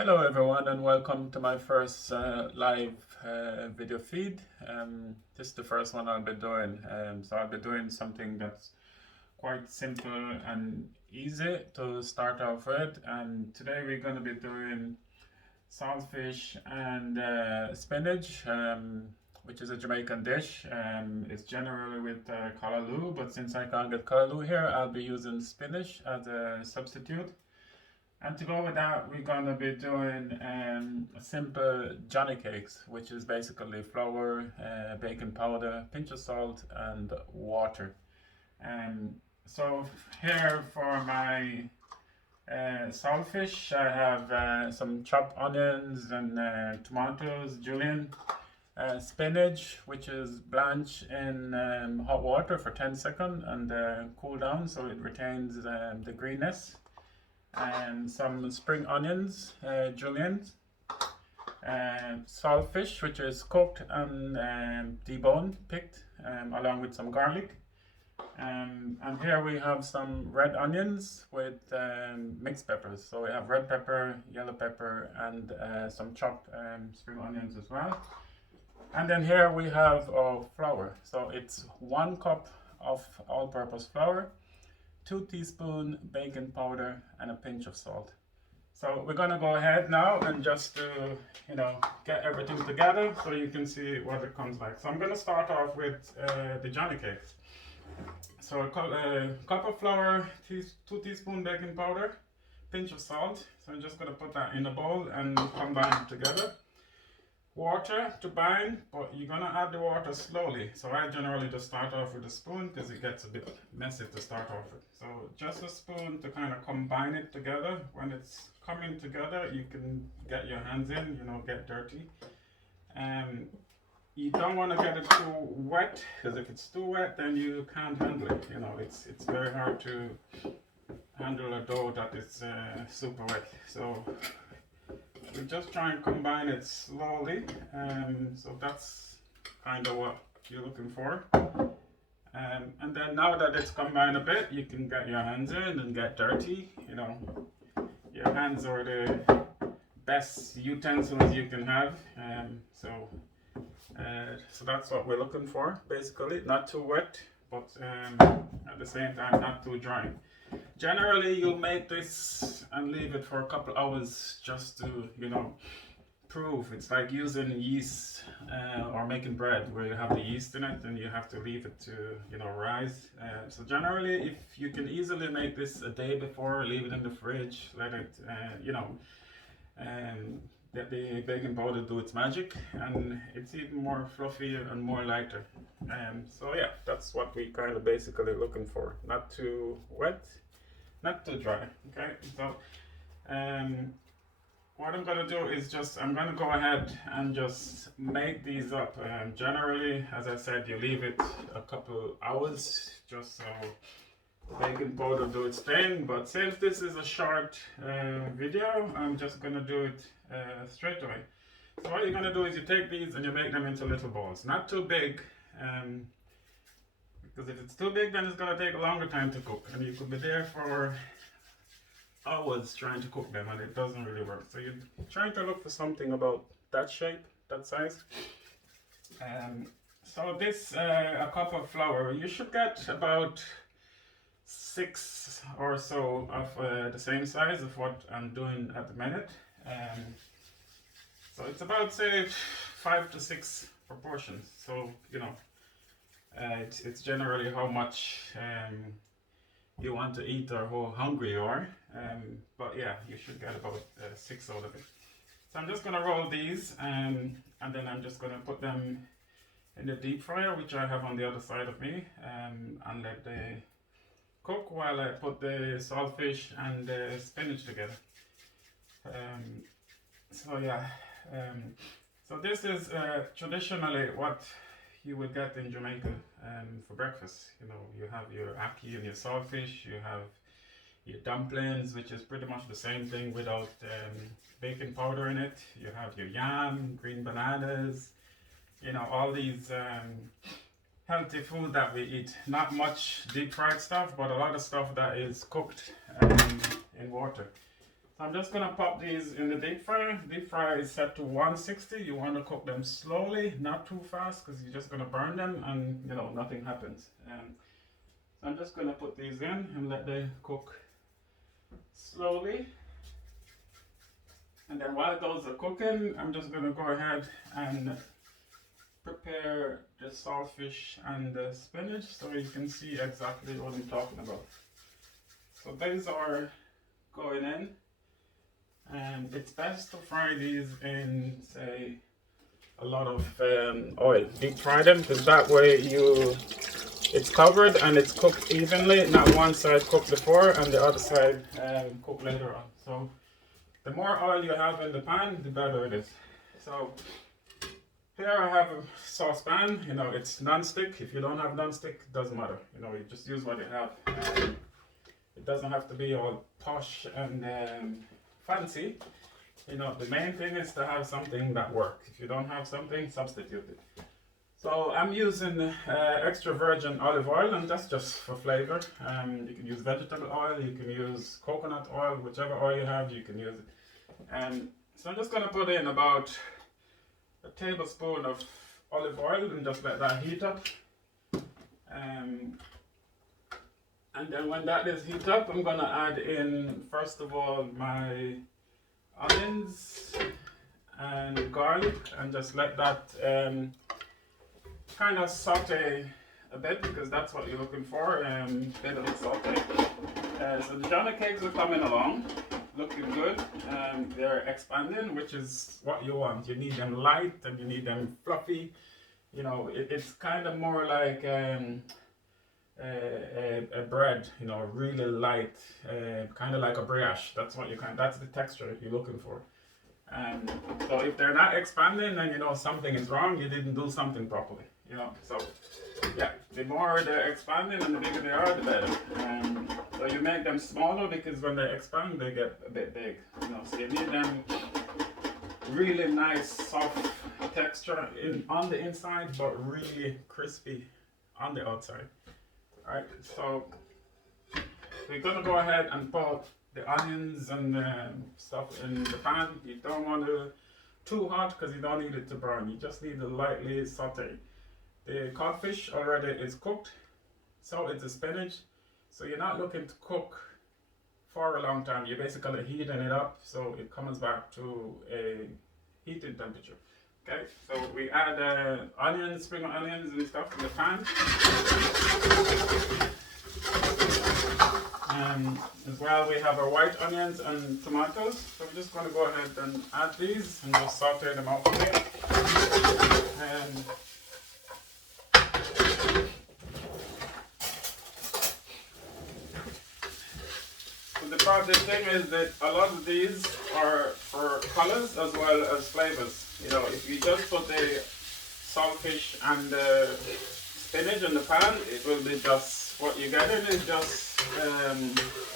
Hello everyone and welcome to my first live video feed. This is the first one I'll be doing. So I'll be doing something that's quite simple and easy to start off with. And today we're going to be doing saltfish and spinach, which is a Jamaican dish. It's generally with callaloo, but since I can't get callaloo here, I'll be using spinach as a substitute. And to go with that, we're gonna be doing simple Johnny cakes, which is basically flour, baking powder, pinch of salt, and water. So here for my saltfish, I have some chopped onions and tomatoes, julienne, spinach, which is blanched in hot water for 10 seconds and cool down so it retains the greenness. And some spring onions, julienne, saltfish, which is cooked and deboned, picked, along with some garlic. And here we have some red onions with mixed peppers. So we have red pepper, yellow pepper, and some chopped spring onions as well. And then here we have flour. So it's 1 cup of all-purpose flour, 2 teaspoons baking powder, and a pinch of salt. So we're gonna go ahead now and just get everything together so you can see what it comes like. So I'm gonna start off with the Johnny cakes. So a cup of flour, 2 teaspoons baking powder, pinch of salt. So I'm just gonna put that in a bowl and combine it together. Water to bind, but you're gonna add the water slowly. So I generally just start off with a spoon because it gets a bit messy to start off with. So just a spoon to kind of combine it together. When it's coming together, you can get your hands in, get dirty. You don't want to get it too wet, because if it's too wet, then you can't handle it. It's very hard to handle a dough that is super wet. So we just try and combine it slowly, so that's kind of what you're looking for. And then now that it's combined a bit, you can get your hands in and get dirty. Your hands are the best utensils you can have. So that's what we're looking for, basically. Not too wet, but at the same time not too dry. Generally, you'll make this and leave it for a couple hours just to, prove. It's like using yeast or making bread where you have the yeast in it and you have to leave it to, rise. So generally, if you can easily make this a day before, leave it in the fridge, let it, let the baking powder do its magic, and it's even more fluffy and more lighter. So yeah, that's what we kind of basically looking for. Not too wet, not too dry. Okay, so what I'm gonna do is I'm gonna go ahead and just make these up. Generally, as I said, you leave it a couple hours just so the baking powder do its thing. But since this is a short video, I'm just gonna do it straight away. So what you're gonna do is you take these and you make them into little balls. Not too big, because if it's too big, then it's gonna take a longer time to cook, and you could be there for hours trying to cook them, and it doesn't really work. So you're trying to look for something about that shape, that size. So this a cup of flour, you should get about 6 or so of the same size of what I'm doing at the minute. So it's about, say, 5 to 6 proportions. So it's generally how much you want to eat or how hungry you are. But yeah, you should get about 6 out of it. So I'm just gonna roll these and then I'm just gonna put them in the deep fryer, which I have on the other side of me, and let they cook while I put the saltfish and the spinach together. So yeah, so this is traditionally what you would get in Jamaica for breakfast. You have your ackee and your saltfish, you have your dumplings, which is pretty much the same thing without baking powder in it. You have your yam, green bananas, all these healthy food that we eat. Not much deep fried stuff, but a lot of stuff that is cooked in water. So I'm just gonna pop these in the deep fryer. Deep fryer is set to 160. You want to cook them slowly, not too fast, because you're just gonna burn them and you know nothing happens. So I'm just gonna put these in and let them cook slowly. And then while those are cooking, I'm just gonna go ahead and prepare the saltfish and the spinach so you can see exactly what I'm talking about. So these are going in, and it's best to fry these in, say, a lot of oil. Deep fry them, because that way it's covered and it's cooked evenly, not one side cooked before and the other side cooked later on. So the more oil you have in the pan, the better it is. So here I have a saucepan, you know, it's non-stick. If you don't have non-stick, it doesn't matter. You know, you just use what you have. It doesn't have to be all posh and fancy. You know, the main thing is to have something that works. If you don't have something, substitute it. So I'm using extra virgin olive oil, and that's just for flavor. You can use vegetable oil, you can use coconut oil, whichever oil you have, you can use it. So I'm just going to put in about a tablespoon of olive oil and just let that heat up. And then when that is heat up, I'm going to add in, first of all, my onions and garlic, and just let that kind of saute a bit, because that's what you're looking for, bit of saute. So the Johnny cakes are coming along, looking good. They're expanding, which is what you want. You need them light and you need them fluffy. You know, it's kind of more like a bread, you know, really light, kind of like a brioche. That's what that's the texture you're looking for. So if they're not expanding, then you know something is wrong. You didn't do something properly. You know, so yeah, the more they're expanding and the bigger they are, the better. So you make them smaller, because when they expand, they get a bit big. You know, so you need them really nice, soft texture on the inside, but really crispy on the outside. All right, so we're gonna go ahead and put the onions and stuff in the pan. You don't want it too hot, because you don't need it to burn. You just need it lightly sauteed. The codfish already is cooked, so is the spinach. So you're not looking to cook for a long time. You're basically heating it up so it comes back to a heated temperature. Okay, so we add onions, spring onions and stuff in the pan. As well, we have our white onions and tomatoes. So we're just going to go ahead and add these and just saute them out a bit. The thing is that a lot of these are for colors as well as flavors. You know, if you just put the saltfish and the spinach in the pan, it will be just, what you get in is just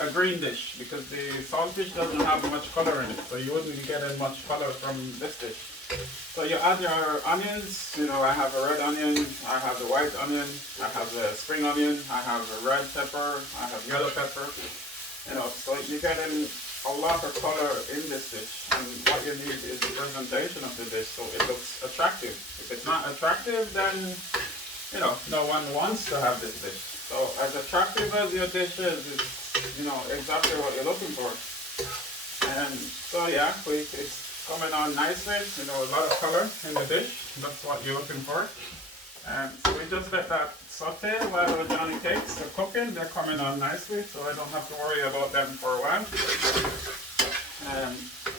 a green dish, because the saltfish doesn't have much color in it, so you wouldn't be getting much color from this dish. So you add your onions. You know, I have a red onion, I have the white onion, I have the spring onion, I have a red pepper, I have yellow pepper. You know, so you're getting a lot of color in this dish, and what you need is the presentation of the dish so it looks attractive. If it's not attractive, then you know no one wants to have this dish. So as attractive as your dish is you know exactly what you're looking for. And so yeah, it's coming on nicely. You know, a lot of color in the dish. That's what you're looking for. So we just let that saute while the Johnny cakes are cooking. They're coming on nicely, so I don't have to worry about them for a while.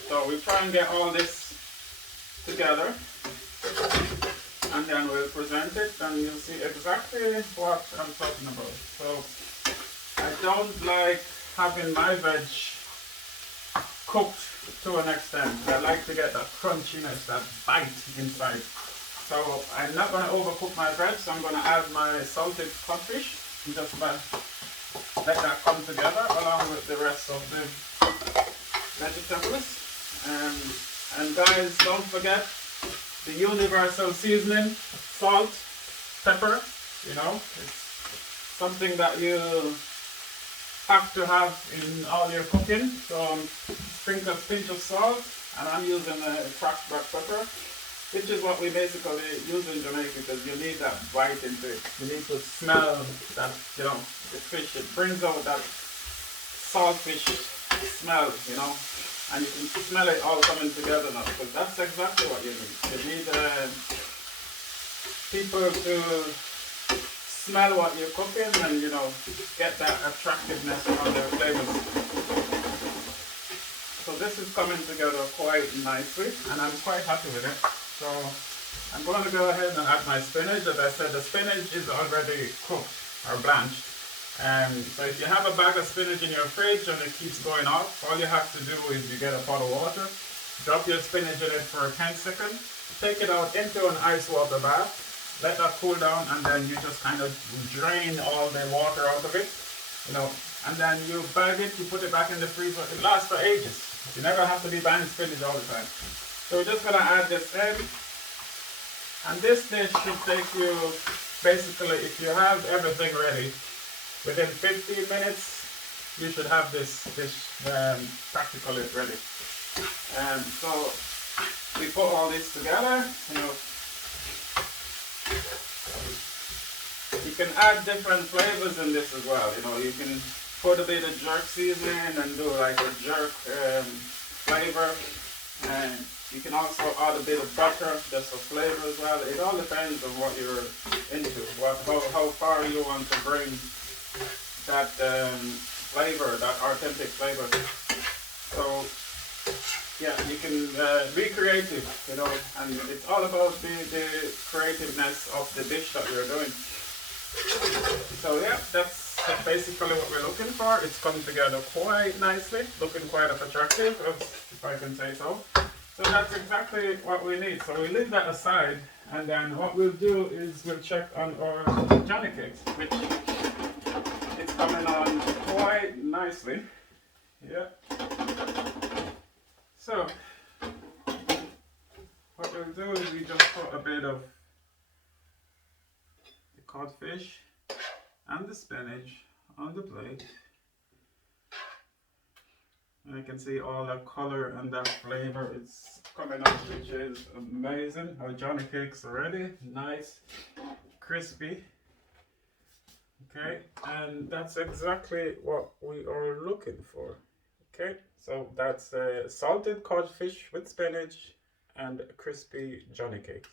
So we try and get all this together, and then we'll present it, and you'll see exactly what I'm talking about. So I don't like having my veg cooked to an extent. I like to get that crunchiness, that bite inside. So I'm not going to overcook my bread, so I'm going to add my salted codfish and just let that come together along with the rest of the vegetables. And guys, don't forget the universal seasoning, salt, pepper. You know, it's something that you have to have in all your cooking. So sprinkle a pinch of salt, and I'm using a cracked black pepper, which is what we basically use in Jamaica because you need that bite into it. You need to smell that, you know, the fish. It brings out that saltfish smell, you know, and you can smell it all coming together now because that's exactly what you need. You need people to smell what you're cooking and, you know, get that attractiveness from their flavors. So this is coming together quite nicely and I'm quite happy with it. So I'm going to go ahead and add my spinach. As I said, the spinach is already cooked or blanched. So if you have a bag of spinach in your fridge and it keeps going off, all you have to do is you get a pot of water, drop your spinach in it for 10 seconds, take it out into an ice water bath, let that cool down, and then you just kind of drain all the water out of it, you know, and then you bag it, you put it back in the freezer. It lasts for ages. You never have to be buying spinach all the time. So we're just going to add this in, and this dish should take you, basically, if you have everything ready, within 15 minutes, you should have this dish practically ready. So we put all this together, you know. You can add different flavors in this as well, you know. You can put a bit of jerk seasoning and do like a jerk flavor, and you can also add a bit of butter just for flavor as well. It all depends on what you're into, how far you want to bring that flavor, that authentic flavor. So yeah, you can be creative, you know, and it's all about the creativeness of the dish that you're doing. So yeah, that's basically what we're looking for. It's come together quite nicely, looking quite attractive, if I can say so. So that's exactly what we need. So we leave that aside, and then what we'll do is we'll check on our Johnny cakes, which it's coming on quite nicely. Yeah. So what we'll do is we just put a bit of the cod fish and the spinach on the plate. And you can see all that color and that flavor is coming out, which is amazing. Our Johnny cakes are ready, nice, crispy. Okay, and that's exactly what we are looking for. Okay, so that's salted cod fish with spinach and crispy Johnny cakes.